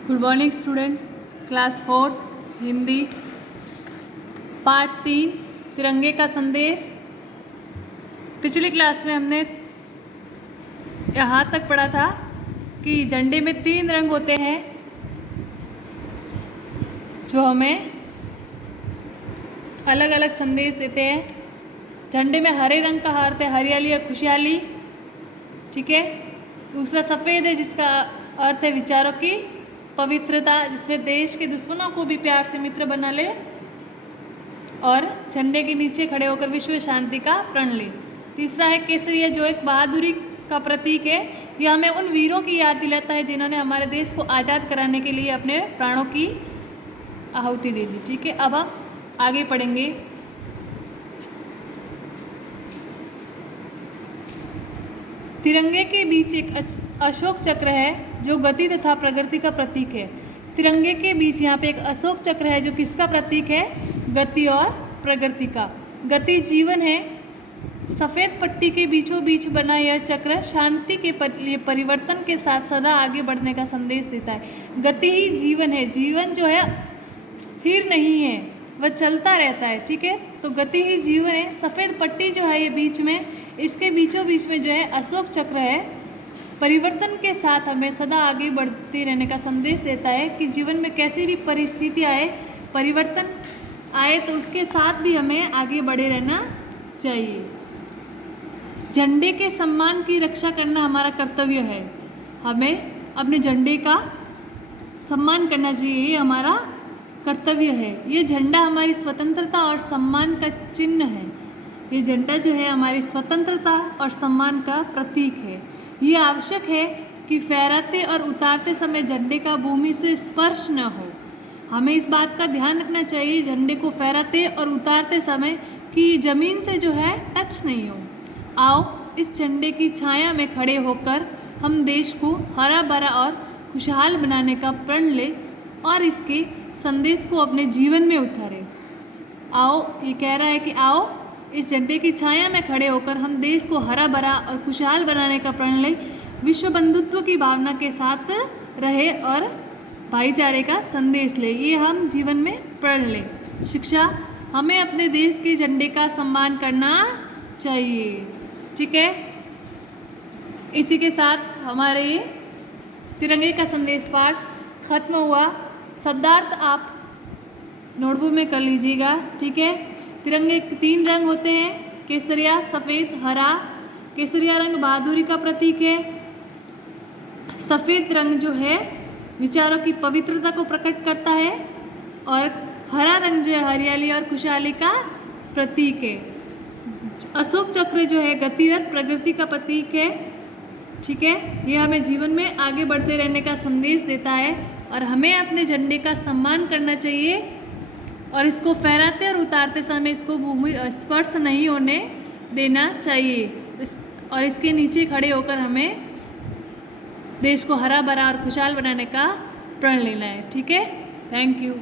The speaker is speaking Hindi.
Good morning students. Class 4 Hindi part 3 तिरंगे का संदेश। पिछली क्लास में हमने यहाँ तक पढ़ा था कि झंडे में 3 रंग होते हैं जो हमें अलग अलग संदेश देते हैं। झंडे में हरे रंग का अर्थ है हरियाली और खुशहाली, ठीक है। दूसरा सफ़ेद है जिसका अर्थ है विचारों की पवित्रता, जिसमें देश के दुश्मनों को भी प्यार से मित्र बना ले और झंडे के नीचे खड़े होकर विश्व शांति का प्रण ले। तीसरा है केसरिया जो एक बहादुरी का प्रतीक है। यह हमें उन वीरों की याद दिलाता है जिन्होंने हमारे देश को आज़ाद कराने के लिए अपने प्राणों की आहुति दे दी, ठीक है। अब हम आगे पढ़ेंगे। तिरंगे के बीच एक अशोक चक्र है जो गति तथा प्रगति का प्रतीक है। तिरंगे के बीच यहाँ पे एक अशोक चक्र है जो किसका प्रतीक है? गति और प्रगति का। गति जीवन है। सफ़ेद पट्टी के बीचों बीच बना यह चक्र शांति के लिए परिवर्तन के साथ सदा आगे बढ़ने का संदेश देता है। गति ही जीवन है। जीवन जो है स्थिर नहीं है, वह चलता रहता है, ठीक है। तो गति ही जीवन है। सफ़ेद पट्टी जो है ये बीच में, इसके बीचों बीच में जो है अशोक चक्र है। परिवर्तन के साथ हमें सदा आगे बढ़ते रहने का संदेश देता है कि जीवन में कैसी भी परिस्थिति आए, परिवर्तन आए तो उसके साथ भी हमें आगे बढ़े रहना चाहिए। झंडे के सम्मान की रक्षा करना हमारा कर्तव्य है। हमें अपने झंडे का सम्मान करना चाहिए, ये हमारा कर्तव्य है। ये झंडा हमारी स्वतंत्रता और सम्मान का चिन्ह है। ये झंडा जो है हमारी स्वतंत्रता और सम्मान का प्रतीक है। ये आवश्यक है कि फहराते और उतारते समय झंडे का भूमि से स्पर्श न हो। हमें इस बात का ध्यान रखना चाहिए झंडे को फहराते और उतारते समय कि ज़मीन से जो है टच नहीं हो। आओ इस झंडे की छाया में खड़े होकर हम देश को हरा भरा और खुशहाल बनाने का प्रण लें और इसके संदेश को अपने जीवन में उतारें। आओ, ये कह रहा है कि आओ इस झंडे की छाया में खड़े होकर हम देश को हरा भरा और खुशहाल बनाने का प्रण लें, विश्व बंधुत्व की भावना के साथ रहे और भाईचारे का संदेश ले। ये हम जीवन में प्रण लें। शिक्षा, हमें अपने देश के झंडे का सम्मान करना चाहिए, ठीक है। इसी के साथ हमारे तिरंगे का संदेश पाठ खत्म हुआ। शब्दार्थ आप नोटबुक में कर लीजिएगा, ठीक है। तिरंगे के 3 रंग होते हैं, केसरिया, सफ़ेद, हरा। केसरिया रंग बहादुरी का प्रतीक है। सफ़ेद रंग जो है विचारों की पवित्रता को प्रकट करता है और हरा रंग जो है हरियाली और खुशहाली का प्रतीक है। अशोक चक्र जो है गति और प्रगति का प्रतीक है, ठीक है। यह हमें जीवन में आगे बढ़ते रहने का संदेश देता है और हमें अपने झंडे का सम्मान करना चाहिए और इसको फहराते और उतारते समय इसको भूमि स्पर्श नहीं होने देना चाहिए और इसके नीचे खड़े होकर हमें देश को हरा भरा और खुशहाल बनाने का प्रण लेना है, ठीक है। Thank you.